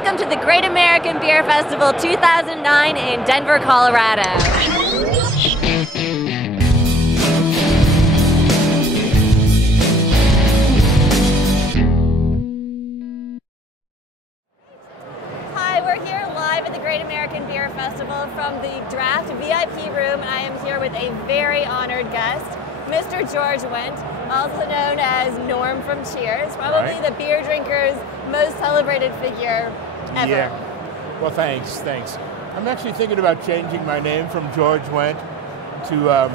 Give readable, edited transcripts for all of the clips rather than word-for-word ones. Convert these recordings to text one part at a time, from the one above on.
Welcome to the Great American Beer Festival 2009 in Denver, Colorado. Hi, we're here live at the Great American Beer Festival from the Draft VIP room, and I am here with a very honored guest, Mr. George Wendt, also known as Norm from Cheers, probably the beer drinker's most celebrated figure ever. Yeah. Well, thanks. I'm actually thinking about changing my name from George Wendt to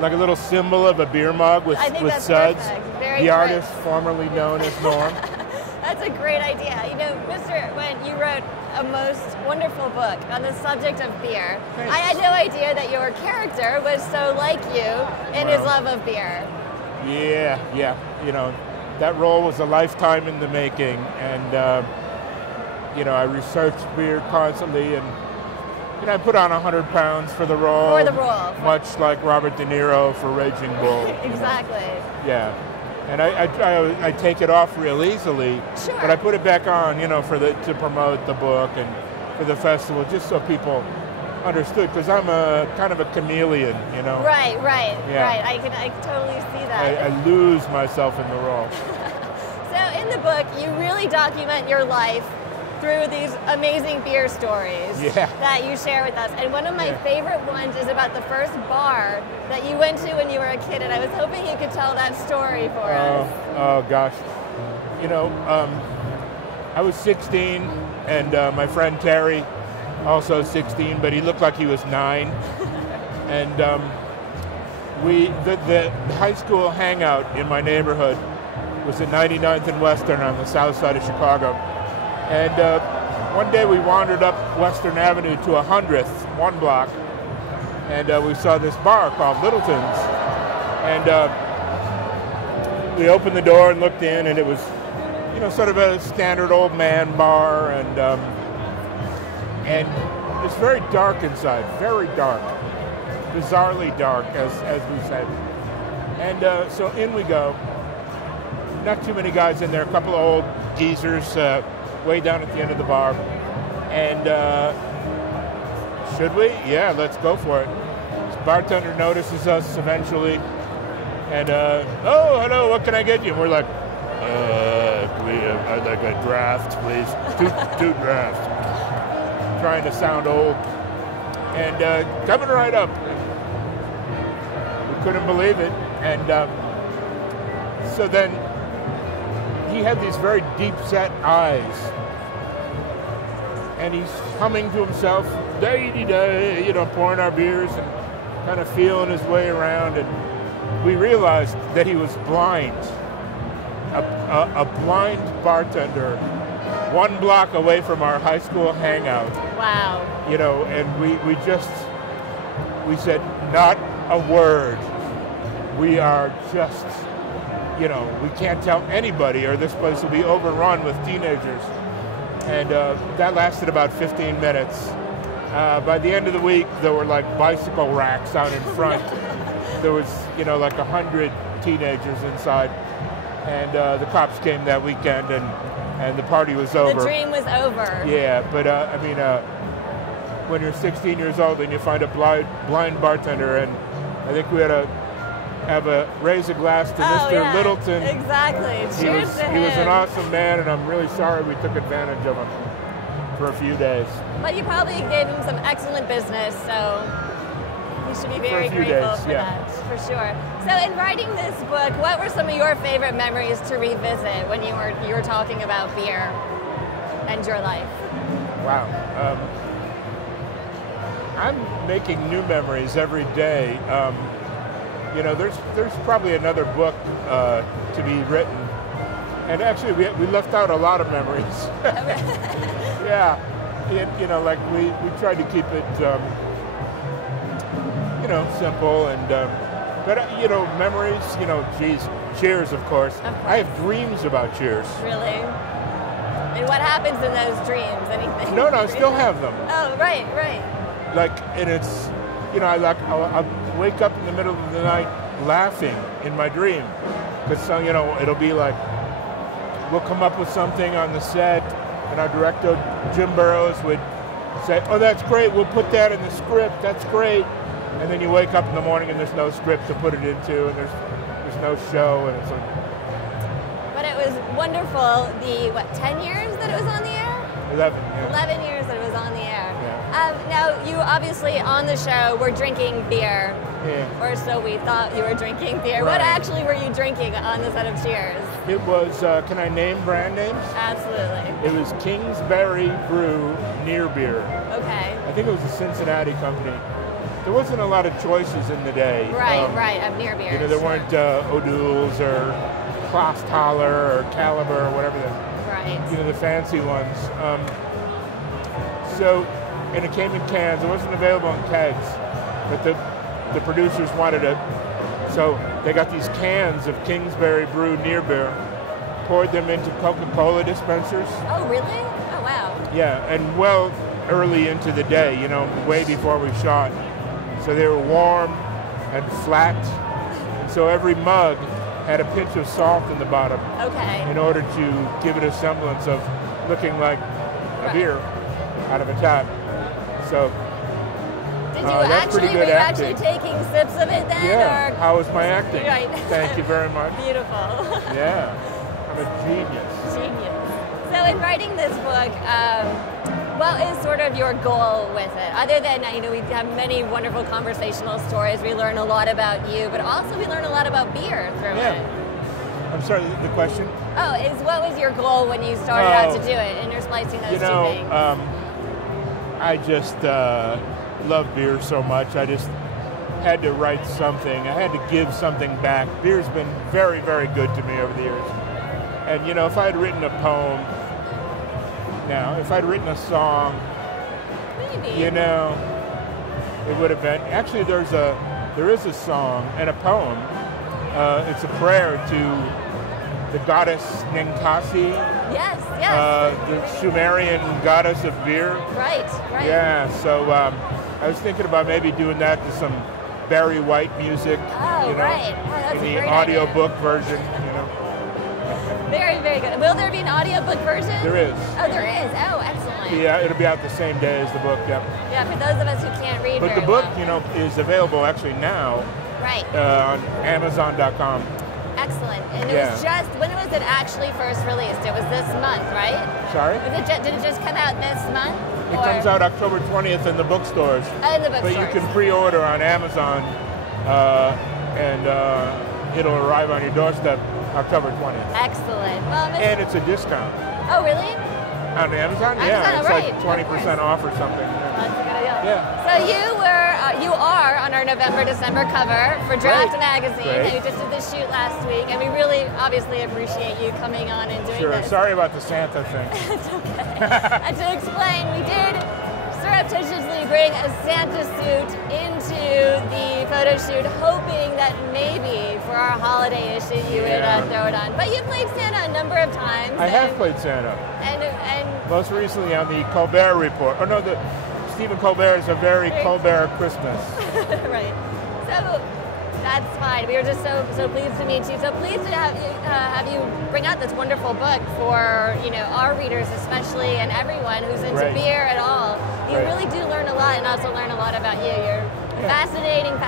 like a little symbol of a beer mug with suds. The artist formerly known as Norm. That's a great idea. You know, Mr. Wendt, you wrote a most wonderful book on the subject of beer. Thanks. I had no idea that your character was so like you in his love of beer. Yeah. You know, that role was a lifetime in the making, and you know, I researched beer constantly, and you know, I put on 100 pounds for the role. Much like Robert De Niro for Raging Bull. Exactly. Yeah. And I take it off real easily, but I put it back on, you know, to promote the book and for the festival, just so people understood, because I'm a kind of a chameleon, you know. Right. I can totally see that. I lose myself in the role. So in the book, you really document your life through these amazing beer stories that you share with us. And one of my favorite ones is about the first bar that you went to when you were a kid, and I was hoping you could tell that story for us. Oh gosh. You know, I was 16, and my friend Terry, also 16, but he looked like he was 9. And the high school hangout in my neighborhood was at 99th and Western on the south side of Chicago. And one day we wandered up Western Avenue to 100th, one block, and we saw this bar called Littleton's. And we opened the door and looked in, and it was, you know, sort of a standard old man bar, and it's very dark inside, very dark, bizarrely dark, as we said. And so in we go. Not too many guys in there, a couple of old geezers way down at the end of the bar. And should we? Yeah, let's go for it. This bartender notices us eventually. And, oh, hello, what can I get you? And we're like, I'd like a draft, please. Two drafts. Trying to sound old. And coming right up. We couldn't believe it. And so then he had these very deep-set eyes, and he's humming to himself, day-de-day, you know, pouring our beers and kind of feeling his way around, and we realized that he was blind, a blind bartender, one block away from our high school hangout. Wow. You know, and we said, not a word. We are just, you know, we can't tell anybody or this place will be overrun with teenagers. And that lasted about 15 minutes. By the end of the week, there were like bicycle racks out in front. There was, you know, like 100 teenagers inside. And the cops came that weekend, and the party was over. The dream was over. Yeah, but I mean, when you're 16 years old and you find a blind bartender, and I think we had to raise a glass to Mr. Littleton. Exactly. Cheers to him. He was an awesome man, and I'm really sorry we took advantage of him for a few days. But you probably gave him some excellent business, so you should be very grateful for that, for sure. So in writing this book, what were some of your favorite memories to revisit when you were talking about beer and your life? Wow. I'm making new memories every day. You know, there's probably another book to be written, and actually we left out a lot of memories. Yeah, you know, like we tried to keep it, you know, simple, and but you know, memories. You know, geez, Cheers, of course. I have dreams about Cheers. Really? And what happens in those dreams? Anything? No, I still have them. Oh, right. Like, and it's, you know, I'll wake up in the middle of the night laughing in my dream, because, you know, it'll be like, we'll come up with something on the set, and our director, Jim Burrows, would say, oh, that's great, we'll put that in the script, that's great. And then you wake up in the morning and there's no script to put it into, and there's no show, and it's like... But it was wonderful, 10 years that it was on the air? 11, yeah. 11 years that it was on the air. Yeah. Now, you obviously, on the show, were drinking beer. Yeah. Or so we thought you were drinking beer. Right. What actually were you drinking on the set of Cheers? It was, can I name brand names? Absolutely. It was Kingsbury Brew Near Beer. Okay. I think it was a Cincinnati company. There wasn't a lot of choices in the day. Right, of near beer. You know, there weren't O'Doul's or Klosterhaller or Caliber or whatever the fancy ones. And it came in cans. It wasn't available in kegs, but the producers wanted it. So they got these cans of Kingsbury Brew Near Beer, poured them into Coca-Cola dispensers. Oh, really? Oh, wow. Yeah, and well early into the day, you know, way before we shot. So they were warm and flat. And so every mug had a pinch of salt in the bottom. Okay. In order to give it a semblance of looking like a beer out of a tap. So Did you that's pretty good acting. actually taking sips of it then? Yeah. Or? How was my acting? Right. Thank you very much. Beautiful. Yeah. I'm a genius. Genius. So in writing this book, what is sort of your goal with it? Other than, you know, we have many wonderful conversational stories. We learn a lot about you, but also we learn a lot about beer through it. I'm sorry, the question? Oh, what was your goal when you started out to do it, intersplicing those two things? I just love beer so much. I just had to write something. I had to give something back. Beer's been very, very good to me over the years. And, you know, if I had written a poem, now, if I'd written a song, maybe, you know, it would have been. Actually, there is a song and a poem. It's a prayer to the goddess Ninkasi. Yes. The Sumerian goddess of beer. Right. Yeah. So I was thinking about maybe doing that to some Barry White music. Oh, you know, right. Oh, that's in a the great audiobook version. You know. Very, very good. Will there be an audiobook version? There is. Oh, there is. Oh, excellent. Yeah, it'll be out the same day as the book. Yep. Yeah, for those of us who can't read But very the book, well. you know, is available actually now. Right. On Amazon.com. Excellent. And it was just, when was it actually first released? It was this month, right? Sorry? Did it just come out this month? It comes out October 20th in the bookstores. In the bookstores. But you can pre-order on Amazon, and it'll arrive on your doorstep October 20th. Excellent. Well, and it's a discount. Oh, really? On Amazon? Yeah, it's like 20% off or something. That's a good idea. Yeah. So you are on our November-December cover for Draft Magazine. Great. And we just did this shoot last week, and we really obviously appreciate you coming on and doing this. Sorry about the Santa thing. It's okay. And to explain, we did surreptitiously bring a Santa suit into the photo shoot, hoping that maybe for our holiday issue you would throw it on. But you played Santa a number of times. I have played Santa. And most recently on the Colbert Report. Oh no, the Stephen Colbert is a very Colbert Christmas. Right. So that's fine. We were just so pleased to meet you. So pleased to have you bring out this wonderful book for our readers especially, and everyone who's into beer at all. You really do learn a lot, and also learn a lot about you. You're a fascinating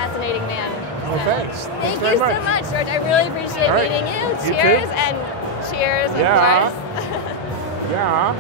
man. Well, thanks. Thank you so much, George. I really appreciate meeting you. Cheers and cheers, of course. Yeah.